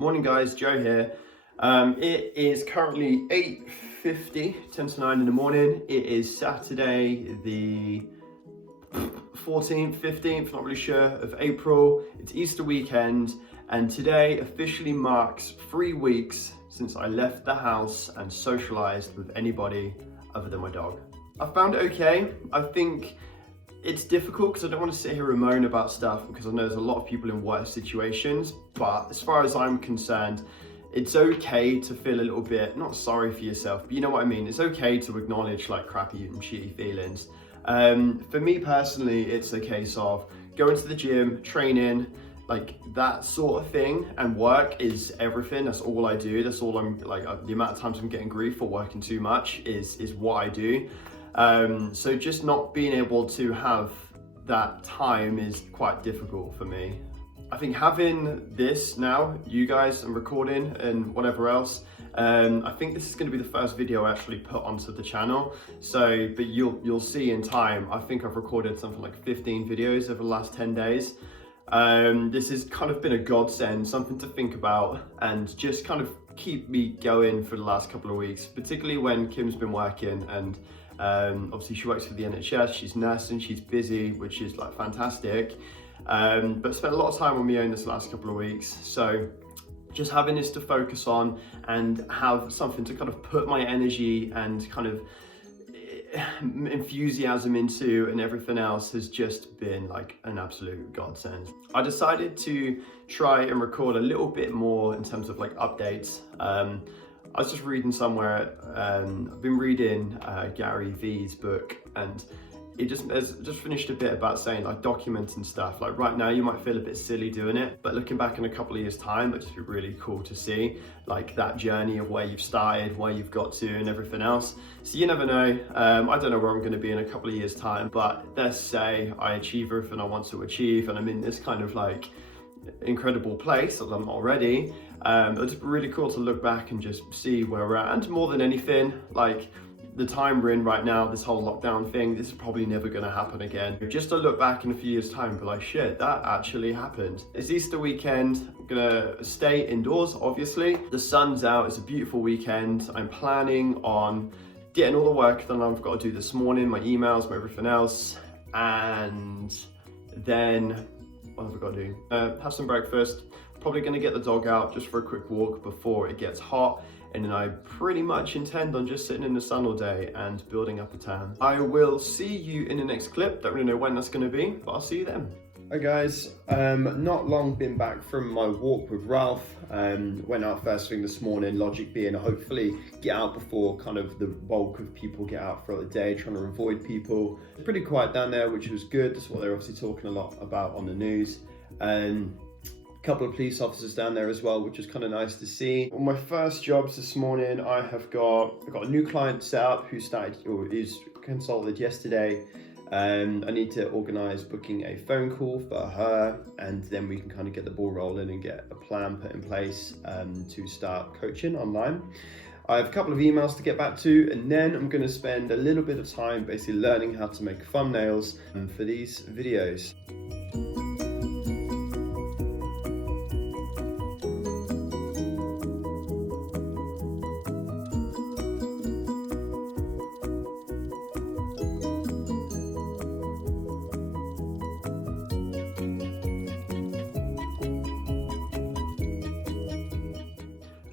Morning guys, Joe here. It is currently 8:50, 10 to 9 in the morning. It is Saturday the 14th, 15th, not really sure, of April. It's Easter weekend and today officially marks 3 weeks since I left the house and socialized with anybody other than my dog. I found it okay. I think it's difficult because I don't want to sit here and moan about stuff because I know there's a lot of people in worse situations, but as far as I'm concerned, it's okay to feel a little bit, not sorry for yourself, but you know what I mean? It's okay to acknowledge like crappy and shitty feelings. For me personally, it's a case of going to the gym, training, like that sort of thing, and work is everything. That's all I do. That's all I'm like, the amount of times I'm getting grief for working too much is what I do. So just not being able to have that time is quite difficult for me. I think having this now, you guys, and recording and whatever else, I think this is going to be the first video I actually put onto the channel. So, but you'll see in time, I think I've recorded something like 15 videos over the last 10 days. This has kind of been a godsend, something to think about and just kind of keep me going for the last couple of weeks, particularly when Kim's been working and obviously she works for the NHS, she's nursing, she's busy, which is like fantastic. But spent a lot of time on my own this last couple of weeks. So just having this to focus on and have something to kind of put my energy and kind of enthusiasm into and everything else has just been like an absolute godsend. I decided to try and record a little bit more in terms of like updates. I was just reading somewhere, I've been reading Gary Vee's book, and it just finished a bit about saying like documenting stuff. Like right now you might feel a bit silly doing it, but looking back in a couple of years time, it'd just be really cool to see like that journey of where you've started, where you've got to and everything else. So you never know, I don't know where I'm going to be in a couple of years time, but let's say I achieve everything I want to achieve and I'm in this kind of like incredible place that I'm already. It's really cool to look back and just see where we're at, and more than anything, like the time we're in right now, this whole lockdown thing, this is probably never going to happen again. Just to look back in a few years time and be like, shit, that actually happened. It's Easter weekend, I'm gonna stay indoors obviously. The sun's out, it's a beautiful weekend. I'm planning on getting all the work that I've got to do this morning, my emails, my everything else, and then what have I got to do? Have some breakfast, probably going to get the dog out just for a quick walk before it gets hot, and then I pretty much intend on just sitting in the sun all day and building up a tan. I will see you in the next clip. Don't really know when that's going to be, but I'll see you then. Hi guys, not long been back from my walk with Ralph. Went out first thing this morning, logic being hopefully get out before kind of the bulk of people get out throughout the day, trying to avoid people. It's pretty quiet down there, which was good. That's what they're obviously talking a lot about on the news. A couple of police officers down there as well, which is kind of nice to see. On my first jobs this morning, I've got a new client set up who started or is consulted yesterday. I need to organise booking a phone call for her, and then we can kind of get the ball rolling and get a plan put in place to start coaching online. I have a couple of emails to get back to, and then I'm going to spend a little bit of time basically learning how to make thumbnails for these videos.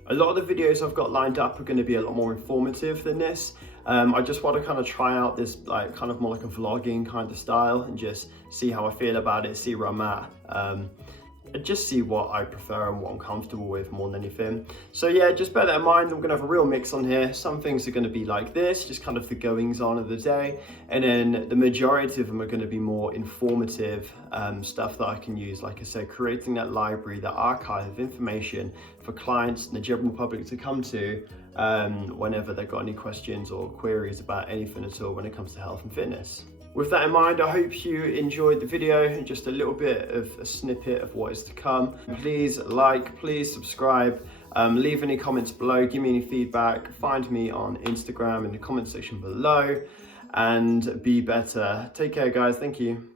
A lot of the videos I've got lined up are going to be a lot more informative than this. I just want to kind of try out this like kind of more like a vlogging kind of style and just see how I feel about it, see where I'm at. And just see what I prefer and what I'm comfortable with more than anything. So yeah, just bear that in mind. I'm gonna have a real mix on here. Some things are gonna be like this, just kind of the goings on of the day. And then the majority of them are gonna be more informative stuff that I can use. Like I said, creating that library, that archive of information for clients and the general public to come to whenever they've got any questions or queries about anything at all when it comes to health and fitness. With that in mind, I hope you enjoyed the video and just a little bit of a snippet of what is to come. Please like, please subscribe, leave any comments below, give me any feedback, find me on Instagram in the comment section below, and be better. Take care guys, thank you.